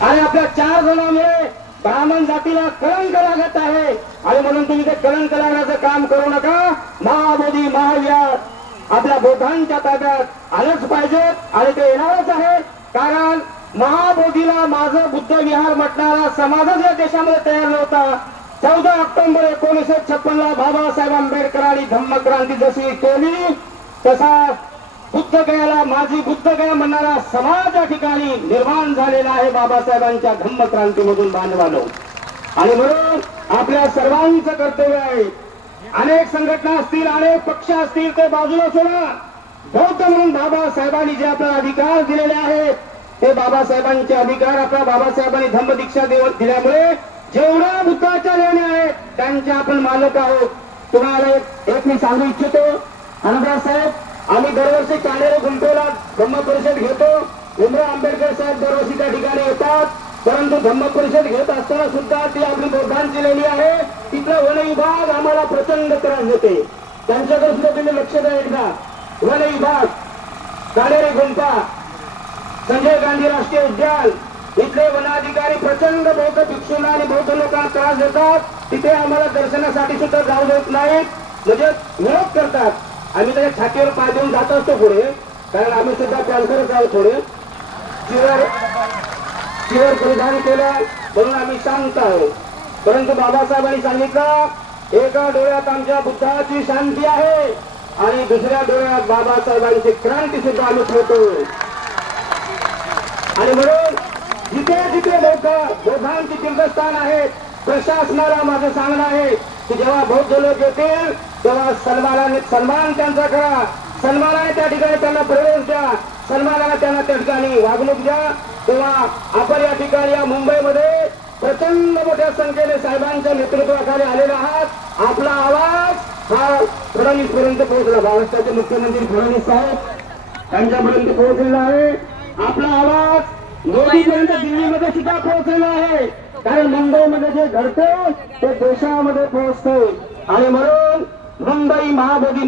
आणि आपल्या 4 जणांमुळे ब्राह्मण जातीला कलंक लागत आहे आणि म्हणून तुम्ही ते कलंक लागण्याचं काम करू नका। महाबोधी महाविहार आपल्या बोधांच्या ताब्यात आलंच पाहिजे आणि ते येणारच आहे, कारण महाबोधीला माझं बुद्ध विहार म्हटणारा समाजच या देशामध्ये तयार नव्हता। 14 ऑक्टोबर 1956 ला बाबासाहेब आंबेडकरांनी धम्मक्रांती जशी केली तसा बुद्धगयाला माझी बुद्धगया म्हणणारा समाज या ठिकाणी निर्माण झालेला आहे बाबासाहेबांच्या धम्मक्रांतीमधून बांधवानो। आणि म्हणून आपल्या सर्वांचं कर्तव्य आहे, अनेक संघटना असतील अनेक पक्ष असतील ते बाजूला सोडा, बौद्ध म्हणून बाबासाहेबांनी जे आपल्याला अधिकार दिलेले आहेत ते बाबासाहेबांचे अधिकार आपल्या बाबासाहेबांनी धम्मदीक्षा दिल्यामुळे जेवढ्या बुद्धाच्या लेण्या आहेत त्यांच्या आपण मालक आहोत। तुम्हाला एक मी सांगू इच्छितो अनंतराव साहेब, आम्ही दरवर्षी कानेरे गुंटोला धम्म परिषद घेतो। भीमराव आंबेडकर साहेब दरवर्षी त्या ठिकाणी येतात, परंतु धम्म परिषद घेत असताना सुद्धा ती आपली बौद्धांची लेणी आहे, तिथला वन विभाग आम्हाला प्रचंड त्रास देते। त्यांच्याकडे सुद्धा तुम्ही लक्ष द्या एकदा। वन विभाग कानेरे गुंटा संजय गांधी राष्ट्रीय उद्यान इथले वनाधिकारी प्रचंड बौद्ध भिक्षूंना आणि बौद्ध लोकांना त्रास देतात, तिथे आम्हाला दर्शनासाठी सुद्धा जाऊ देत नाहीत, म्हणजे विरोध करतात। आम्ही त्याच्या छातीवर पाय देऊन जात असतो पुढे, कारण आम्ही सुद्धा कॅन्सरच आहोत, थोडे चिवर परिधान केलं म्हणून आम्ही शांत आहोत। परंतु बाबासाहेबांनी सांगितलं एका डोळ्यात आमच्या बुद्धाची शांती आहे आणि दुसऱ्या डोळ्यात बाबासाहेबांची क्रांती सुद्धा आम्ही ठेवतो। आणि म्हणून जिथे जिथे बौद्धांची तीर्थस्थान आहेत प्रशासनाला माझं सांगणं आहे की जेव्हा बौद्ध लोक येतील तेव्हा सन्मान त्यांचा करा, सन्मानाने त्या ठिकाणी त्यांना प्रवेश द्या, सन्मानाने त्यांना त्या ठिकाणी वागणूक द्या। तेव्हा आपण या ठिकाणी या मुंबईमध्ये प्रचंड मोठ्या संख्येने साहेबांच्या नेतृत्वाखाली आलेला आहात। आपला आवाज हा फडणवीस पर्यंत पोहोचला, महाराष्ट्राचे मुख्यमंत्री फडणवीस साहेब यांच्यापर्यंत पोहोचलेला आहे। आपला आवाज मोदीपर्यंत दिल्लीमध्ये सुद्धा पोहोचलेला आहे, कारण मुंबईमध्ये जे घडते ते देशामध्ये पोहोचते। आणि म्हणून मुंबई महाबोधी